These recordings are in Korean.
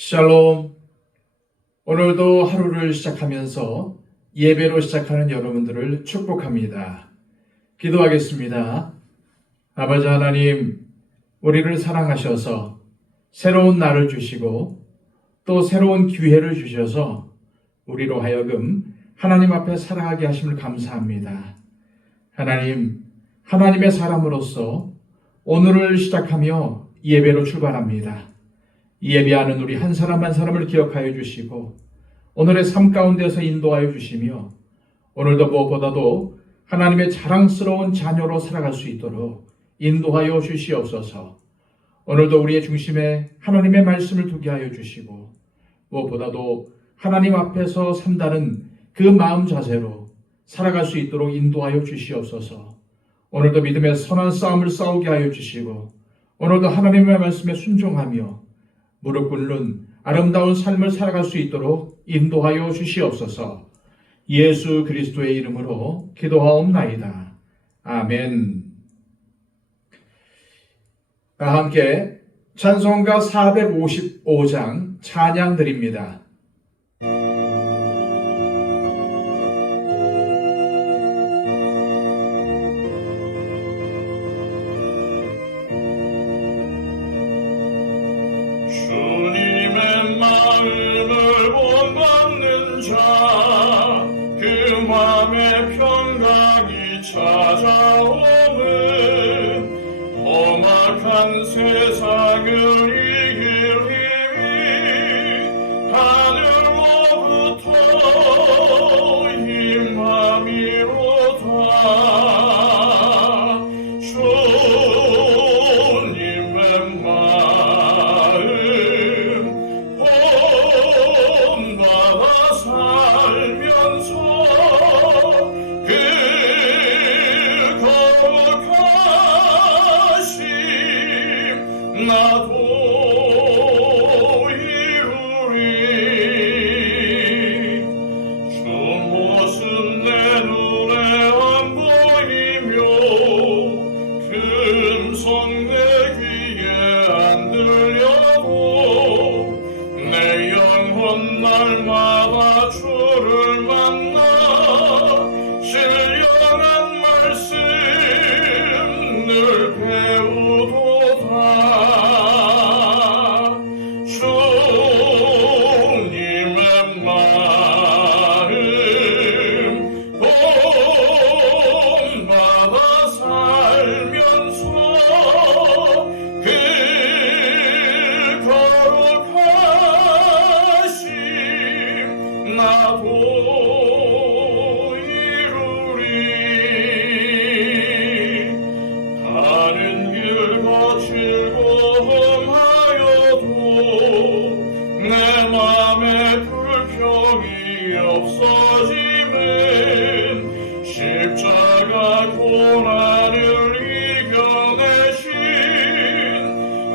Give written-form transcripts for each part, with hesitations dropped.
샬롬. 오늘도 하루를 시작하면서 예배로 시작하는 여러분들을 축복합니다. 기도하겠습니다. 아버지 하나님, 우리를 사랑하셔서 새로운 날을 주시고 또 새로운 기회를 주셔서 우리로 하여금 하나님 앞에 살아가게 하심을 감사합니다. 하나님, 하나님의 사람으로서 오늘을 시작하며 예배로 출발합니다. 예배하는 우리 한 사람 한 사람을 기억하여 주시고 오늘의 삶 가운데서 인도하여 주시며 오늘도 무엇보다도 하나님의 자랑스러운 자녀로 살아갈 수 있도록 인도하여 주시옵소서. 오늘도 우리의 중심에 하나님의 말씀을 두게 하여 주시고 무엇보다도 하나님 앞에서 산다는 그 마음 자세로 살아갈 수 있도록 인도하여 주시옵소서. 오늘도 믿음의 선한 싸움을 싸우게 하여 주시고 오늘도 하나님의 말씀에 순종하며 무릎 꿇는 아름다운 삶을 살아갈 수 있도록 인도하여 주시옵소서. 예수 그리스도의 이름으로 기도하옵나이다. 아멘. 함께 찬송가 455장 찬양 드립니다. 주님의 마음을 본받는 자, 그 맘에 평강이 찾아오는 험악한 세상을 이길 힘이 하늘로부터 임함이로다. 나도 이루리. 주 모습 내 눈에 안 보이며 금성 내 귀에 안 들려도 내 영혼 날마다 주를 만나 신령한 말씀 늘 배우도다. 주님의 마음 본받아 살면서 그 거룩하심 나도 이루리. 다른 길 거칠고 험하여도 내 맘에 불평이 없어지면 십자가 고난을 이겨내신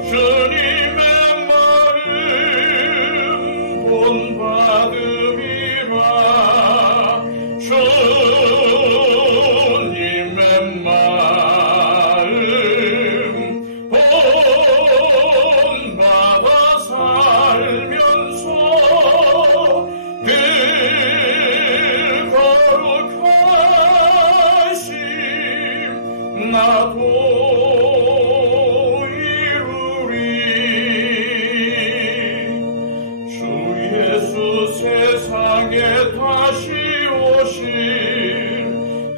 주님의 마음 본받음이라. 주님의 마음 본받아 살면서 그 거룩하심 나도 이루리. 주 예수 세상에 다시 오실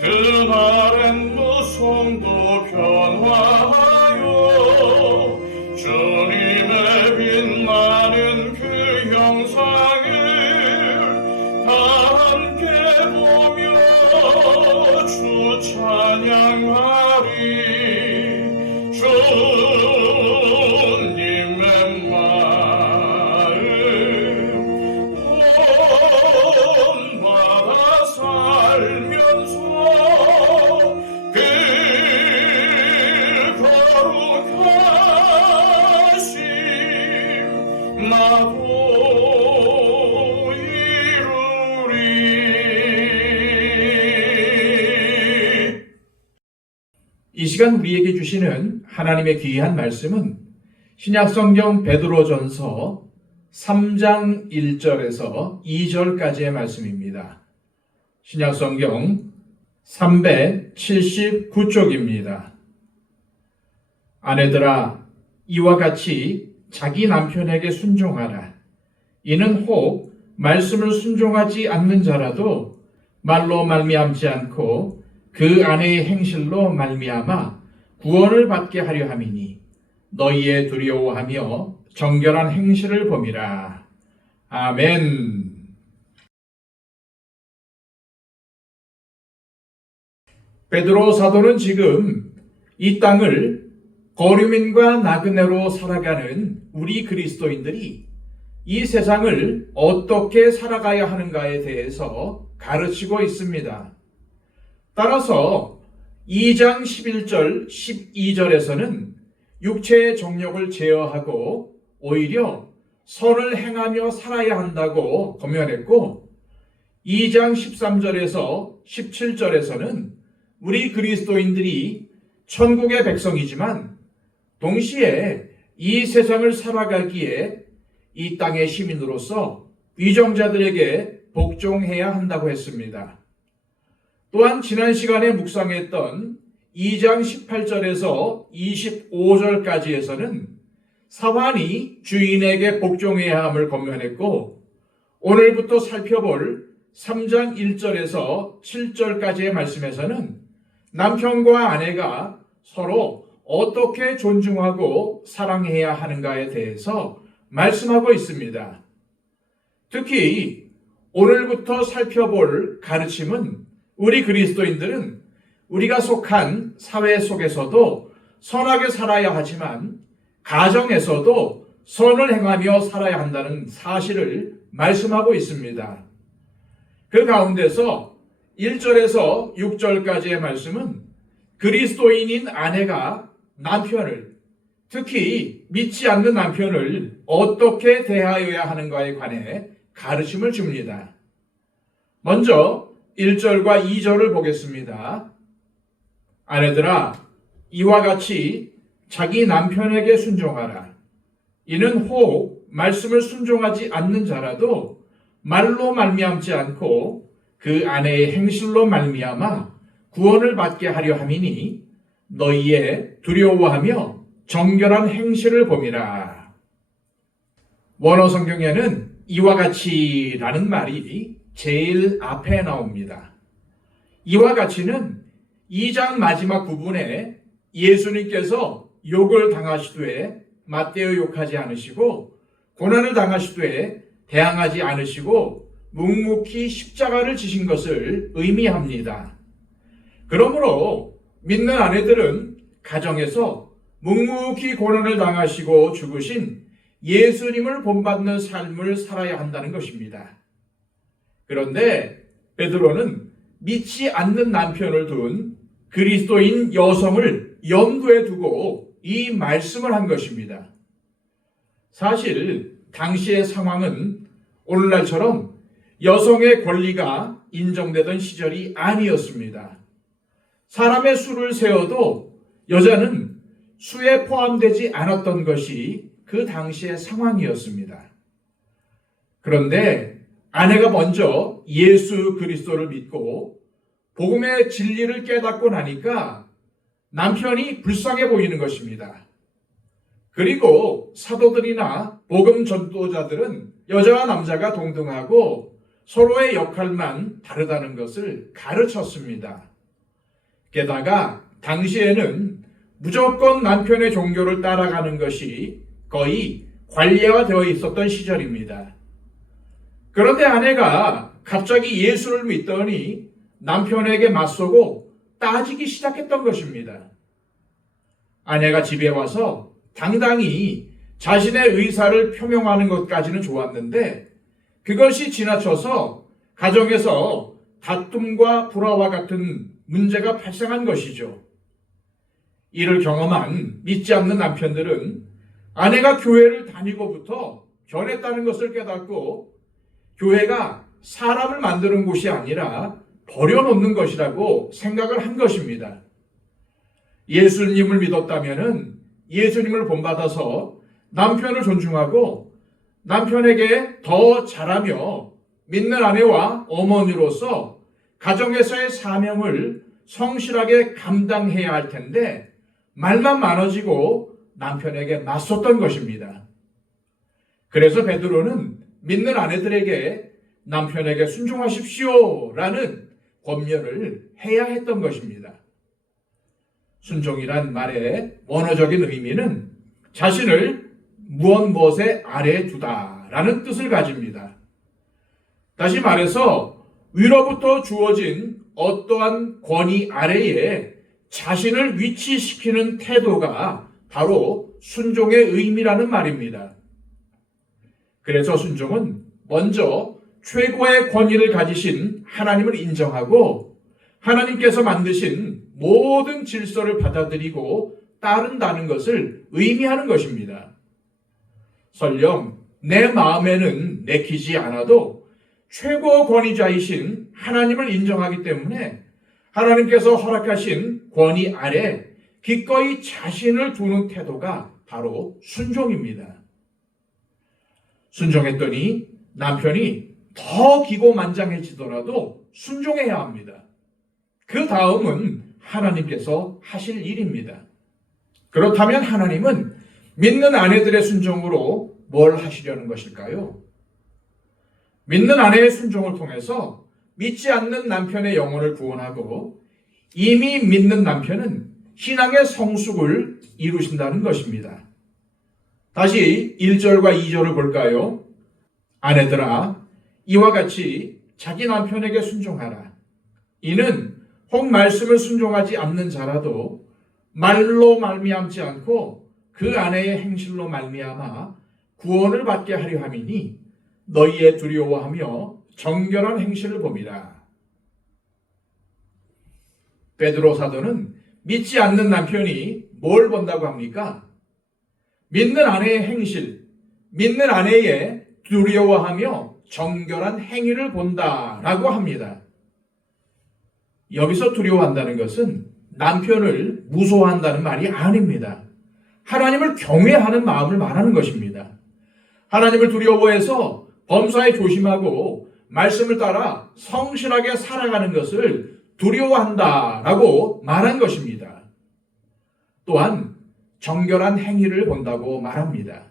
그날엔 무성도 변화하여 주님의 빛나는 그 형상을 다 함께 보며 주 찬양하리. 주님의 마음 본받아 살면서 그 거룩하심 나도 이루리. 이 시간 우리에게 주시는 하나님의 귀한 말씀은 신약성경 베드로전서 3장 1절에서 2절까지의 말씀입니다. 신약성경 379쪽입니다. 아내들아, 이와 같이 자기 남편에게 순종하라. 이는 혹 말씀을 순종하지 않는 자라도 말로 말미암지 않고 그 아내의 행실로 말미암아 구원을 받게 하려 함이니 너희의 두려워하며 정결한 행실을 범이라. 아멘. 베드로 사도는 지금 이 땅을 거류민과 나그네로 살아가는 우리 그리스도인들이 이 세상을 어떻게 살아가야 하는가에 대해서 가르치고 있습니다. 따라서 2장 11절, 12절에서는 육체의 정욕을 제어하고 오히려 선을 행하며 살아야 한다고 권면했고, 2장 13절에서 17절에서는 우리 그리스도인들이 천국의 백성이지만 동시에 이 세상을 살아가기에 이 땅의 시민으로서 위정자들에게 복종해야 한다고 했습니다. 또한 지난 시간에 묵상했던 2장 18절에서 25절까지에서는 사환이 주인에게 복종해야 함을 권면했고, 오늘부터 살펴볼 3장 1절에서 7절까지의 말씀에서는 남편과 아내가 서로 어떻게 존중하고 사랑해야 하는가에 대해서 말씀하고 있습니다. 특히 오늘부터 살펴볼 가르침은 우리 그리스도인들은 우리가 속한 사회 속에서도 선하게 살아야 하지만 가정에서도 선을 행하며 살아야 한다는 사실을 말씀하고 있습니다. 그 가운데서 1절에서 6절까지의 말씀은 그리스도인인 아내가 남편을, 특히 믿지 않는 남편을 어떻게 대하여야 하는가에 관해 가르침을 줍니다. 먼저 1절과 2절을 보겠습니다. 아내들아, 이와 같이 자기 남편에게 순종하라. 이는 혹 말씀을 순종하지 않는 자라도 말로 말미암지 않고 그 아내의 행실로 말미암아 구원을 받게 하려 함이니 너희의 두려워하며 정결한 행실을 범이라. 원어 성경에는 이와 같이라는 말이 제일 앞에 나옵니다. 이와 같이는 2장 마지막 부분에 예수님께서 욕을 당하시되 맞대어 욕하지 않으시고 고난을 당하시되 대항하지 않으시고 묵묵히 십자가를 지신 것을 의미합니다. 그러므로 믿는 아내들은 가정에서 묵묵히 고난을 당하시고 죽으신 예수님을 본받는 삶을 살아야 한다는 것입니다. 그런데 베드로는 믿지 않는 남편을 둔 그리스도인 여성을 염두에 두고 이 말씀을 한 것입니다. 사실 당시의 상황은 오늘날처럼 여성의 권리가 인정되던 시절이 아니었습니다. 사람의 수를 세어도 여자는 수에 포함되지 않았던 것이 그 당시의 상황이었습니다. 그런데 아내가 먼저 예수 그리스도를 믿고 복음의 진리를 깨닫고 나니까 남편이 불쌍해 보이는 것입니다. 그리고 사도들이나 복음 전도자들은 여자와 남자가 동등하고 서로의 역할만 다르다는 것을 가르쳤습니다. 게다가 당시에는 무조건 남편의 종교를 따라가는 것이 거의 관례화되어 있었던 시절입니다. 그런데 아내가 갑자기 예수를 믿더니 남편에게 맞서고 따지기 시작했던 것입니다. 아내가 집에 와서 당당히 자신의 의사를 표명하는 것까지는 좋았는데 그것이 지나쳐서 가정에서 다툼과 불화와 같은 문제가 발생한 것이죠. 이를 경험한 믿지 않는 남편들은 아내가 교회를 다니고부터 변했다는 것을 깨닫고 교회가 사람을 만드는 곳이 아니라 버려놓는 것이라고 생각을 한 것입니다. 예수님을 믿었다면 예수님을 본받아서 남편을 존중하고 남편에게 더 잘하며 믿는 아내와 어머니로서 가정에서의 사명을 성실하게 감당해야 할 텐데 말만 많아지고 남편에게 맞섰던 것입니다. 그래서 베드로는 믿는 아내들에게 남편에게 순종하십시오라는 권면을 해야 했던 것입니다. 순종이란 말의 원어적인 의미는 자신을 무엇에 아래에 두다라는 뜻을 가집니다. 다시 말해서 위로부터 주어진 어떠한 권위 아래에 자신을 위치시키는 태도가 바로 순종의 의미라는 말입니다. 그래서 순종은 먼저 최고의 권위를 가지신 하나님을 인정하고 하나님께서 만드신 모든 질서를 받아들이고 따른다는 것을 의미하는 것입니다. 설령 내 마음에는 내키지 않아도 최고 권위자이신 하나님을 인정하기 때문에 하나님께서 허락하신 권위 아래 기꺼이 자신을 두는 태도가 바로 순종입니다. 순종했더니 남편이 더 기고만장해지더라도 순종해야 합니다. 그 다음은 하나님께서 하실 일입니다. 그렇다면 하나님은 믿는 아내들의 순종으로 뭘 하시려는 것일까요? 믿는 아내의 순종을 통해서 믿지 않는 남편의 영혼을 구원하고 이미 믿는 남편은 신앙의 성숙을 이루신다는 것입니다. 다시 1절과 2절을 볼까요? 아내들아, 이와 같이 자기 남편에게 순종하라. 이는 혹 말씀을 순종하지 않는 자라도 말로 말미암지 않고 그 아내의 행실로 말미암아 구원을 받게 하려 함이니 너희의 두려워하며 정결한 행실을 봄이라. 베드로 사도는 믿지 않는 남편이 뭘 본다고 합니까? 믿는 아내의 행실, 믿는 아내의 두려워하며 정결한 행위를 본다라고 합니다. 여기서 두려워한다는 것은 남편을 무서워한다는 말이 아닙니다. 하나님을 경외하는 마음을 말하는 것입니다. 하나님을 두려워해서 범사에 조심하고 말씀을 따라 성실하게 살아가는 것을 두려워한다라고 말한 것입니다. 또한 정결한 행위를 본다고 말합니다.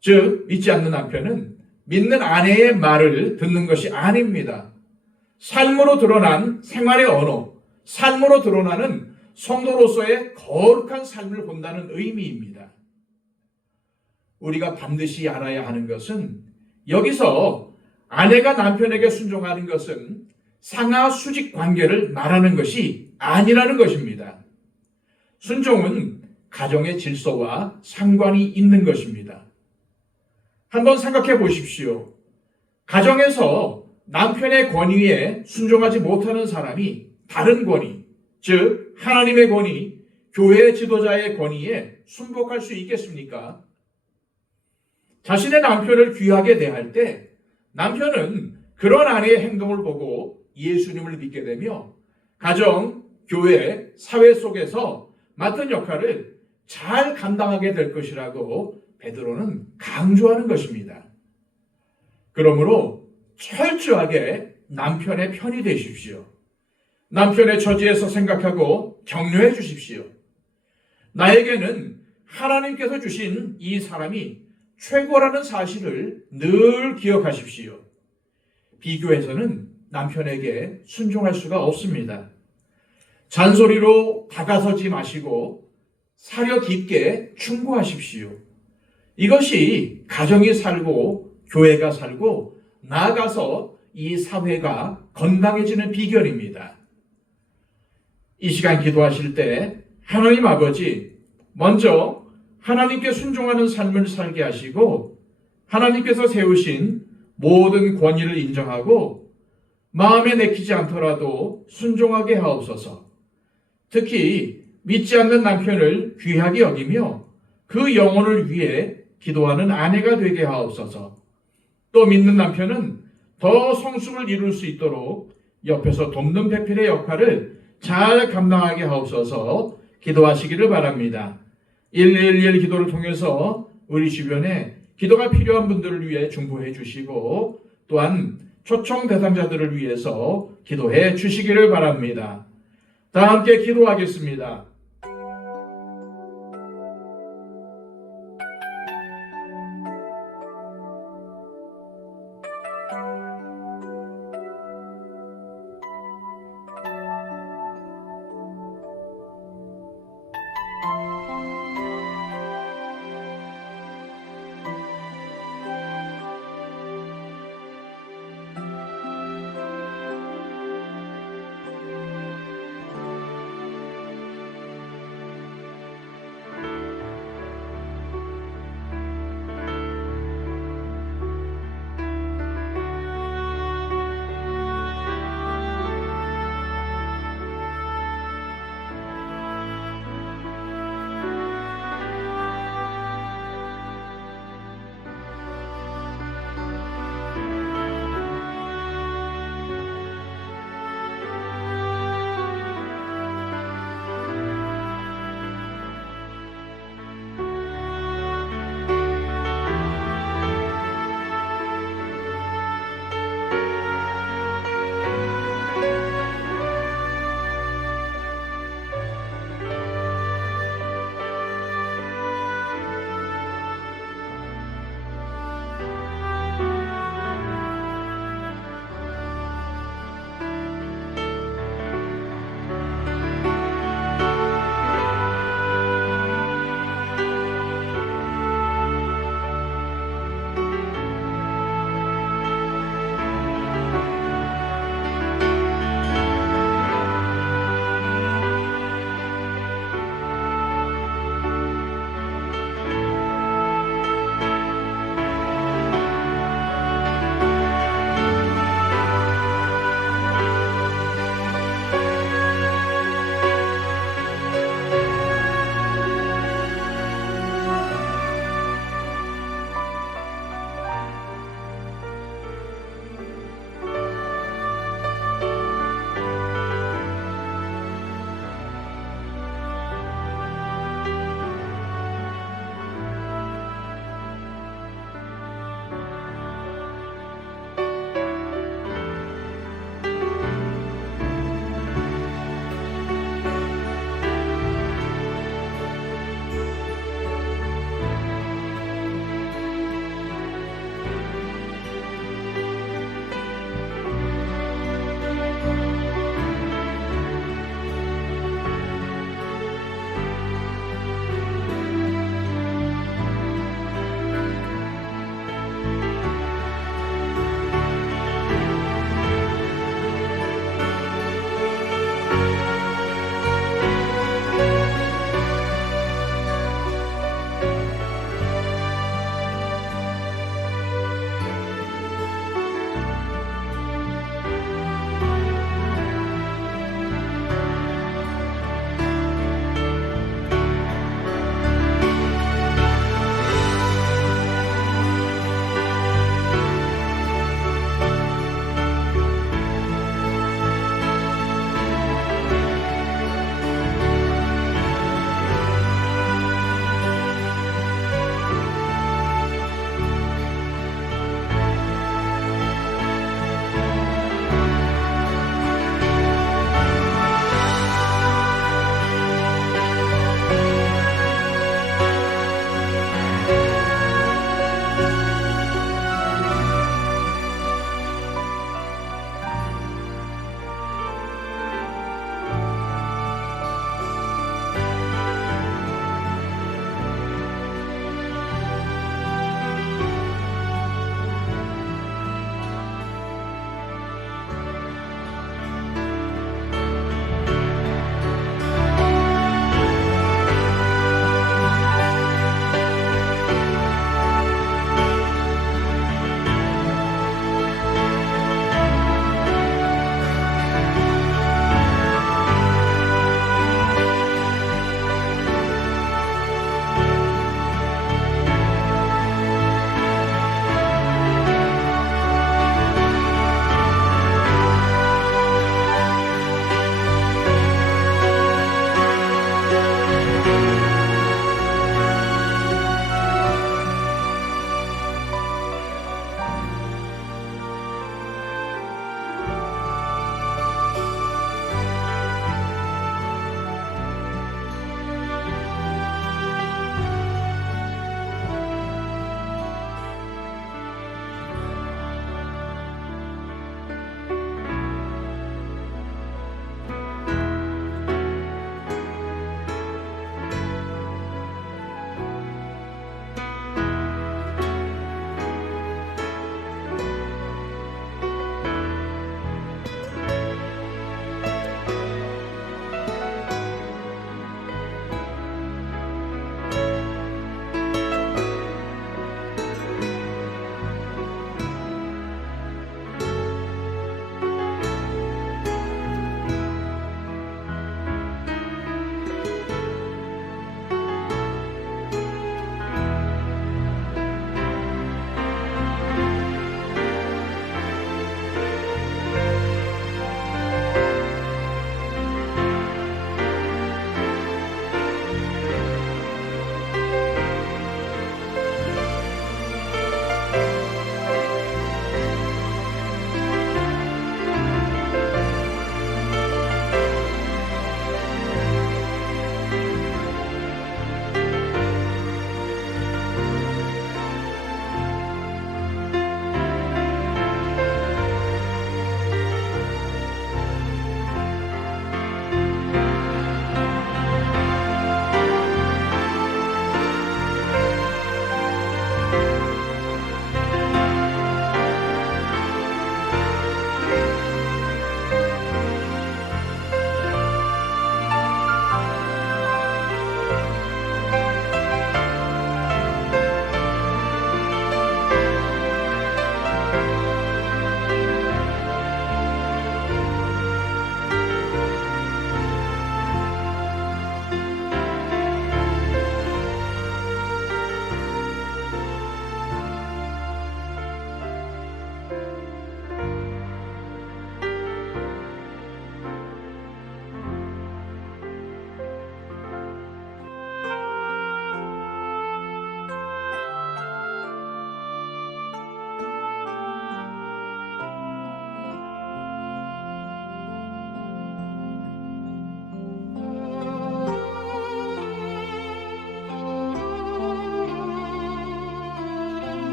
즉 믿지 않는 남편은 믿는 아내의 말을 듣는 것이 아닙니다. 삶으로 드러난 생활의 언어, 삶으로 드러나는 성도로서의 거룩한 삶을 본다는 의미입니다. 우리가 반드시 알아야 하는 것은 여기서 아내가 남편에게 순종하는 것은 상하 수직 관계를 말하는 것이 아니라는 것입니다. 순종은 가정의 질서와 상관이 있는 것입니다. 한번 생각해 보십시오. 가정에서 남편의 권위에 순종하지 못하는 사람이 다른 권위, 즉 하나님의 권위, 교회 지도자의 권위에 순복할 수 있겠습니까? 자신의 남편을 귀하게 대할 때 남편은 그런 아내의 행동을 보고 예수님을 믿게 되며 가정, 교회, 사회 속에서 맡은 역할을 잘 감당하게 될 것이라고 베드로는 강조하는 것입니다. 그러므로 철저하게 남편의 편이 되십시오. 남편의 처지에서 생각하고 격려해 주십시오. 나에게는 하나님께서 주신 이 사람이 최고라는 사실을 늘 기억하십시오. 비교해서는 남편에게 순종할 수가 없습니다. 잔소리로 다가서지 마시고 사려 깊게 충고하십시오. 이것이 가정이 살고 교회가 살고 나아가서 이 사회가 건강해지는 비결입니다. 이 시간 기도하실 때 하나님 아버지, 먼저 하나님께 순종하는 삶을 살게 하시고 하나님께서 세우신 모든 권위를 인정하고 마음에 내키지 않더라도 순종하게 하옵소서. 특히 믿지 않는 남편을 귀하게 여기며 그 영혼을 위해 기도하는 아내가 되게 하옵소서. 또 믿는 남편은 더 성숙을 이룰 수 있도록 옆에서 돕는 배필의 역할을 잘 감당하게 하옵소서. 기도하시기를 바랍니다. 111 기도를 통해서 우리 주변에 기도가 필요한 분들을 위해 중보해 주시고 또한 초청 대상자들을 위해서 기도해 주시기를 바랍니다. 다 함께 기도하겠습니다.